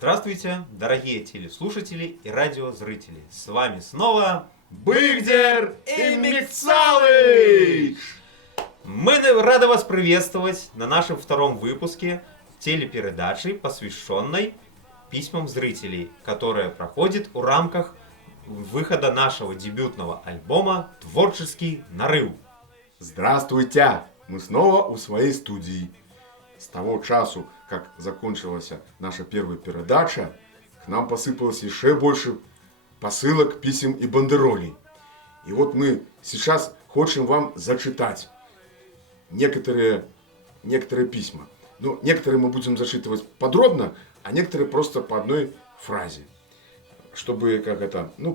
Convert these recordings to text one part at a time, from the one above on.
Здравствуйте, дорогие телеслушатели и радиозрители. С вами снова Быгдер и Миксалыч! Мы рады вас приветствовать на нашем втором выпуске телепередачи, посвященной письмам зрителей, которая проходит в рамках выхода нашего дебютного альбома «Творческий нарыв». Здравствуйте! Мы снова у своей студии. С того часу, как закончилась наша первая передача, к нам посыпалось еще больше посылок, писем и бандеролей. И вот мы сейчас хотим вам зачитать некоторые письма. Ну, некоторые мы будем зачитывать подробно, а некоторые просто по одной фразе. Чтобы,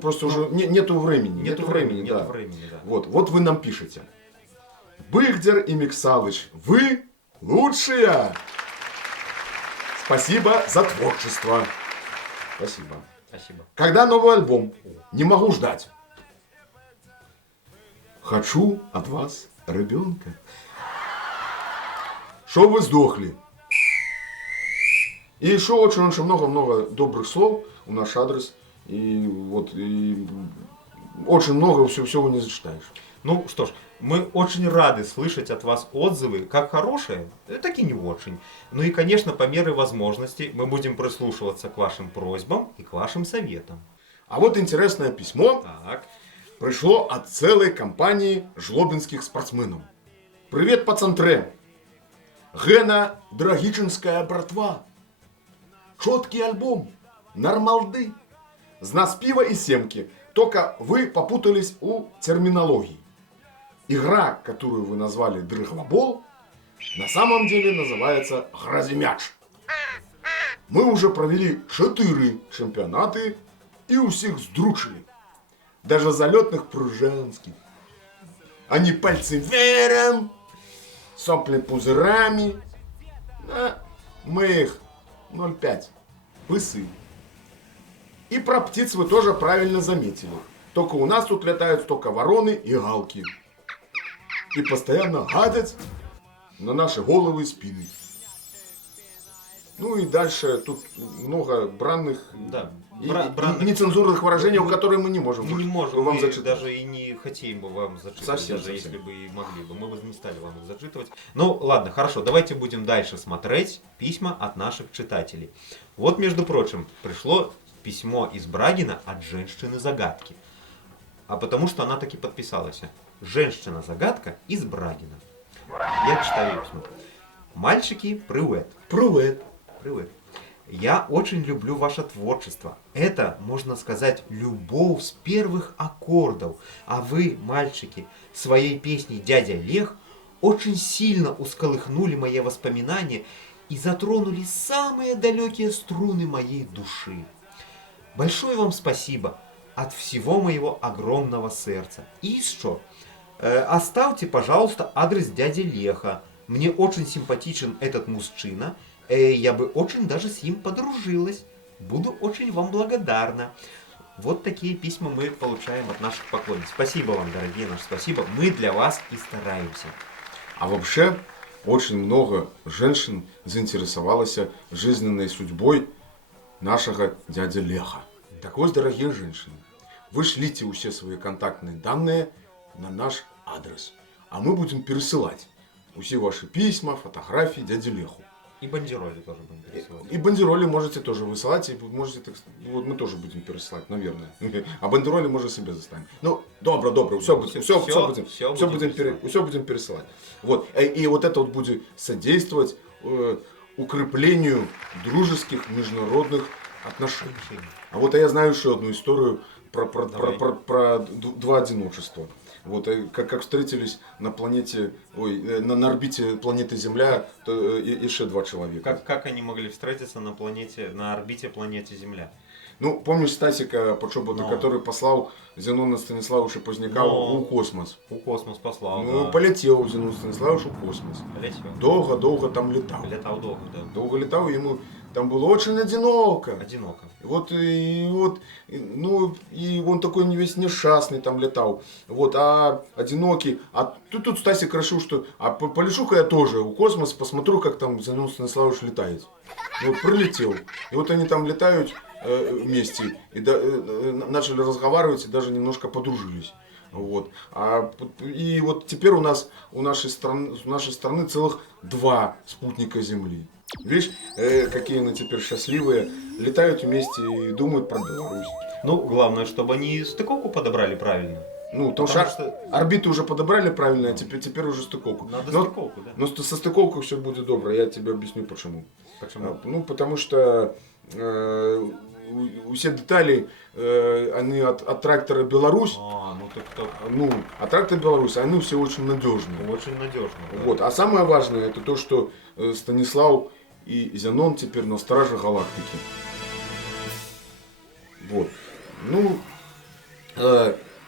просто уже нету времени. Нету времени, да. Вот вы нам пишете. Быгдер и Миксалыч, вы лучшие! Спасибо за творчество. Спасибо. Когда новый альбом? Не могу ждать. Хочу от вас ребенка. Что вы сдохли? И еще очень много добрых слов у наш адрес. И очень много всего не зачитаешь. Ну что ж, мы очень рады слышать от вас отзывы, как хорошие, так и не очень. Ну и, конечно, по мере возможности мы будем прислушиваться к вашим просьбам и к вашим советам. А вот интересное письмо Так. пришло от целой компании жлобинских спортсменов. Привет, пацантре! Гена Драгичинская братва. Четкий альбом, нормалды. З нас пива и семки, только вы попутались у терминологии. Игра, которую вы назвали дрыхлобол, на самом деле называется грозимяч. Мы уже провели 4 чемпионаты и у всех сдручили. Даже залетных пружанских. Они пальцы ввером, сопли пузырями. А мы их 0,5. Пысы. И про птиц вы тоже правильно заметили. Только у нас тут летают только вороны и галки. И постоянно гадят на наши головы и спины. Ну и дальше тут много бранных, нецензурных выражений, которые мы не можем вам зачитать. Даже и не хотим бы вам зачитывать, совсем. Если бы и могли бы. Мы бы не стали вам их зачитывать. Ну ладно, хорошо, давайте будем дальше смотреть письма от наших читателей. Вот, между прочим, пришло письмо из Брагина от женщины-загадки. А потому что она таки подписалась. Женщина-загадка из Брагина. Я читаю письмо. Мальчики, привет. Привет. Я очень люблю ваше творчество. Это, можно сказать, любовь с первых аккордов. А вы, мальчики, своей песней «Дядя Лех» очень сильно усколыхнули мои воспоминания и затронули самые далекие струны моей души. Большое вам спасибо от всего моего огромного сердца. И еще, оставьте, пожалуйста, адрес дяди Леха. Мне очень симпатичен этот мужчина. Я бы очень даже с ним подружилась. Буду очень вам благодарна. Вот такие письма мы получаем от наших поклонниц. Спасибо вам, дорогие наши, спасибо. Мы для вас и стараемся. А вообще, очень много женщин заинтересовалось жизненной судьбой нашего дяди Леха. Так вот, дорогие женщины, вы шлите все свои контактные данные на наш адрес. А мы будем пересылать все ваши письма, фотографии дяде Леху. И бандероли тоже будем пересылать. И бандероли можете тоже высылать. И можете, вот мы тоже будем пересылать, наверное. А бандероли можно себе заставить. Ну, добро, все будем пересылать. Вот. И вот это вот будет содействовать укреплению дружеских международных отношений. А вот я знаю еще одну историю про два одиночества. Вот как встретились на планете, на орбите планеты Земля еще 2 человека. Как они могли встретиться на орбите планеты Земля? Ну, помнишь Стасика Почобота, который послал Зенона Станиславовича Поздняка в космос? В космос послал, Ну, полетел Зенон Станиславович в космос. Полетел. Долго там летал. Летал долго, да. Долго летал, ему там было очень одиноко. И он такой весь несчастный там летал. Вот, а одинокий. А тут Стасик решил, что полечу-ка я тоже в космос, посмотрю, как там Зенон Станиславович летает. Вот прилетел. И вот они там летают вместе, и начали разговаривать, и даже немножко подружились. Вот. И вот теперь у нашей страны целых 2 спутника Земли. Видишь, какие они теперь счастливые, летают вместе и думают про Беларусь. Ну, главное, чтобы они стыковку подобрали правильно. Ну, потому что орбиты уже подобрали правильно, а теперь уже стыковку. Надо стыковку, да. Но со стыковкой все будет добро, я тебе объясню почему. Почему? Ну, потому что все детали, они от трактора Беларусь, Ну так а трактор Беларусь, они все очень надежные. очень надежно. Да. Вот. А самое важное, это то, что Станислав и Зенон теперь на страже галактики. Вот. Ну,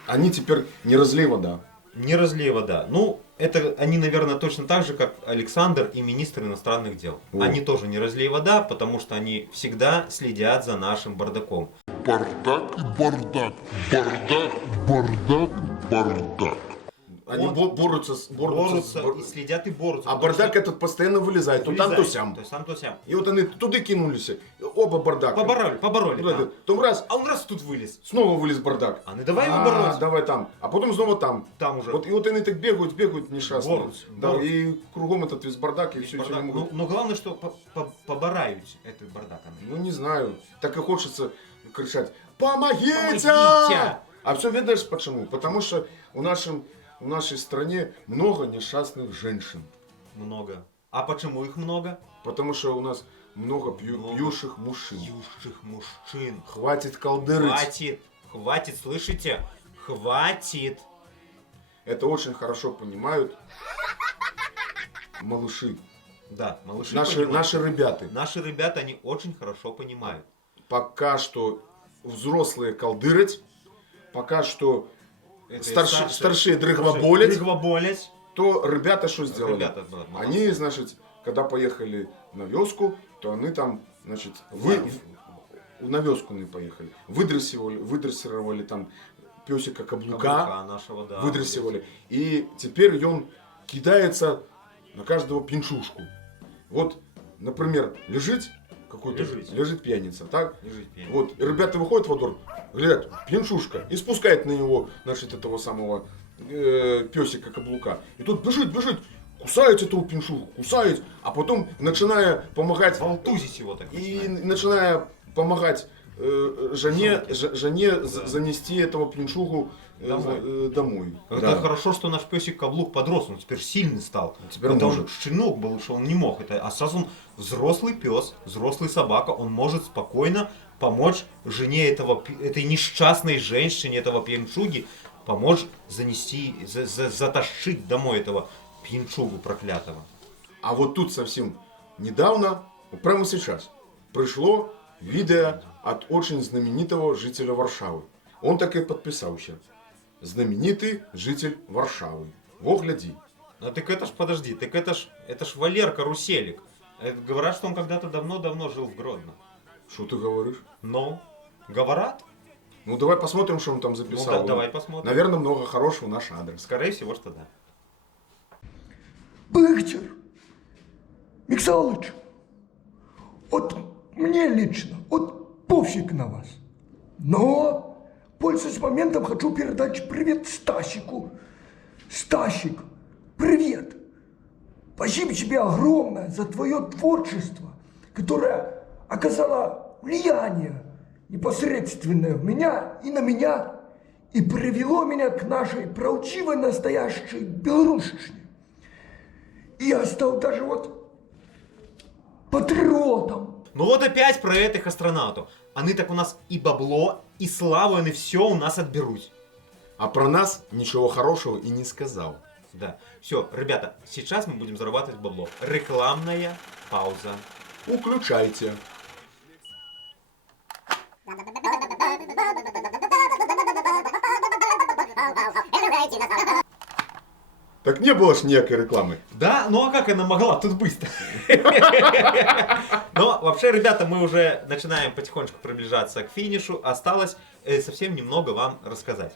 они теперь не разлей вода. Не разлей вода. Ну, это они, наверное, точно так же, как Александр и министр иностранных дел. О. Они тоже не разлей вода, потому что они всегда следят за нашим бардаком. Бардак и бардак, бардак, бардак, бардак. Они борются И следят и борются. А потому бардак что этот постоянно вылезает, то там, то вылезает. сям. То сам, то сям. И вот они туда кинулись, оба бардака. Побороли Ну, там. Том раз, А он раз тут вылез. снова вылез бардак. А ну давай его бороть. Давай там. А потом снова там. Там уже. Вот, и вот они так бегают несчастные. Борются, Да, борются. и кругом этот весь бардак, и все Бардак. не могут. Но главное, что поборают этот бардак. Ну не знаю. Так и хочется кричать: помогите! Помогите! А все видишь почему? Потому что в нашей стране много несчастных женщин. Много. А почему их много? Потому что у нас много пьющих мужчин. Пьющих мужчин. Хватит колдырить. Хватит, слышите? Хватит. Это очень хорошо понимают малыши. Да, малыши Наши ребята. Наши ребята, они очень хорошо понимают. Пока что взрослые колдырить, пока что старшие дрыгвоболять, то ребята что сделали? Ребята, да, молодцы. Они, значит, когда поехали на вёску, то они там, значит, на вёску не поехали. Выдрессировали там пёсика каблука нашего, да. выдрессировали. И теперь он кидается на каждого пинчушку. Вот, например, лежит пьяница, так? Лежит пьяница. Вот, и ребята выходят во двор, глядят, пьянчушка, и спускает на него, значит, этого самого песика каблука. И тут бежит, кусает этого пьянчушку, кусает, а потом, начиная помогать... Волтузить его так. И начиная помогать жене занести этого пьянчугу домой. Это Да. хорошо, что наш песик каблук подрос, он теперь сильный стал. Теперь это может. он щенок был, что он не мог. А сейчас он взрослый пес, взрослый собака, он может спокойно помочь жене этой несчастной женщине, этого пьянчуги, помочь занести, затащить домой этого пьянчугу проклятого. А вот тут совсем недавно, прямо сейчас, пришло видео от очень знаменитого жителя Варшавы. Он так и подписался. Знаменитый житель Варшавы. Во, гляди. Ну так это ж, подожди, так это ж Валерка Руселик. Говорят, что он когда-то давно-давно жил в Гродно. Что ты говоришь? Но, говорят? Ну давай посмотрим, что он там записал. Ну да, давай посмотрим. Наверное, много хорошего наш адрес. Скорее всего, что да. Быхтер, Михайлович, вот мне лично, вот пофиг на вас. Но, пользуясь моментом, хочу передать привет Стасику. Стасик, привет. Спасибо тебе огромное за твое творчество, которое оказало влияние непосредственное в меня и на меня, и привело меня к нашей правдивой настоящей белорусщине. И я стал даже вот патриотом. Ну вот опять про этих астронавтов. Они так у нас и бабло, и славу, они все у нас отберут. А про нас ничего хорошего и не сказал. Да. Все, ребята, сейчас мы будем зарабатывать бабло. Рекламная пауза. Включайте. Так не было ж никакой рекламы. Да, ну а как она могла тут быстро? Но вообще, ребята, мы уже начинаем потихонечку приближаться к финишу. Осталось совсем немного вам рассказать.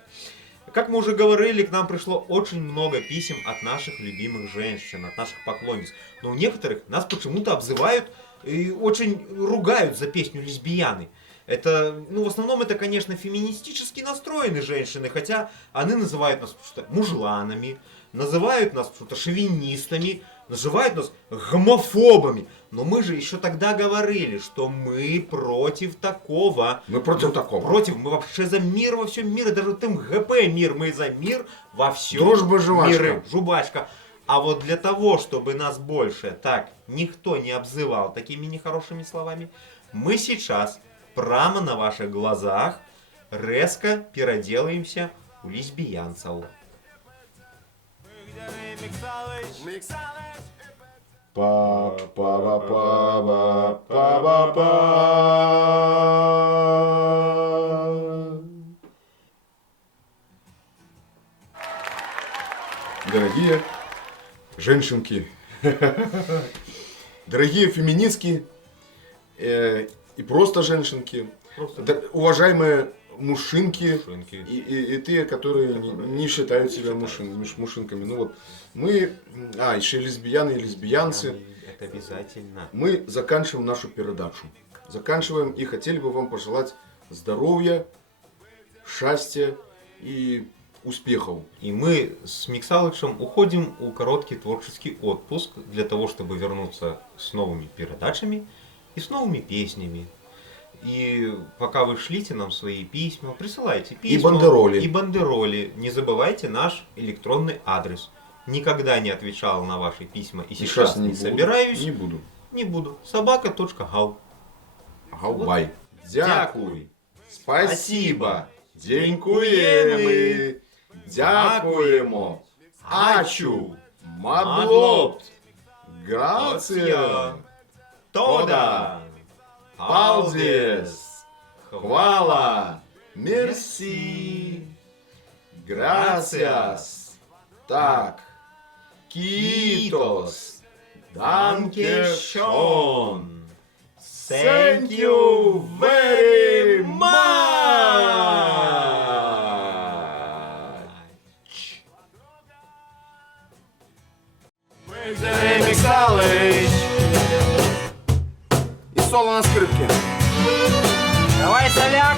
Как мы уже говорили, к нам пришло очень много писем от наших любимых женщин, от наших поклонниц. Но у некоторых нас почему-то обзывают и очень ругают за песню «Лесбияны». Это, ну, в основном это, конечно, феминистически настроенные женщины, хотя они называют нас что-то мужланами, называют нас что-то шовинистами, называют нас гомофобами. Но мы же еще тогда говорили, что мы против такого. Мы против такого. Против, мы вообще за мир во всем мире, даже в МГП мир, мы за мир во всем Дружба, жвачка. мире. Жубачка. А вот для того, чтобы нас больше так никто не обзывал такими нехорошими словами, мы сейчас прямо на ваших глазах резко переделаемся у лесбиянцев. па па па па па па Дорогие женщинки, дорогие феминистки и просто женщинки, уважаемые мужчинки и те, которые не считают себя мужчинками. Ну вот, мы, еще лесбияны и лесбиянцы. Это обязательно. Мы заканчиваем нашу передачу. Заканчиваем и хотели бы вам пожелать здоровья, счастья и успехов. И мы с Миксалычем уходим у короткий творческий отпуск для того, чтобы вернуться с новыми передачами и с новыми песнями. И пока вы шлите нам свои письма, присылайте письма. И бандероли. И бандероли. Не забывайте наш электронный адрес. Никогда не отвечал на ваши письма и сейчас не собираюсь. Не буду. Не буду. Собака.гав. Гаубай. Дякуй. Спасибо. Дякуємо. Дякуємо. Ачу. Мадлопт. Грація. Тода. Палдес. Хвала. Мерси. Грасиас. Так. Китос. Dankeschön. Thank you very much. Миксалыч и соло на скрипке. Давай, соляк!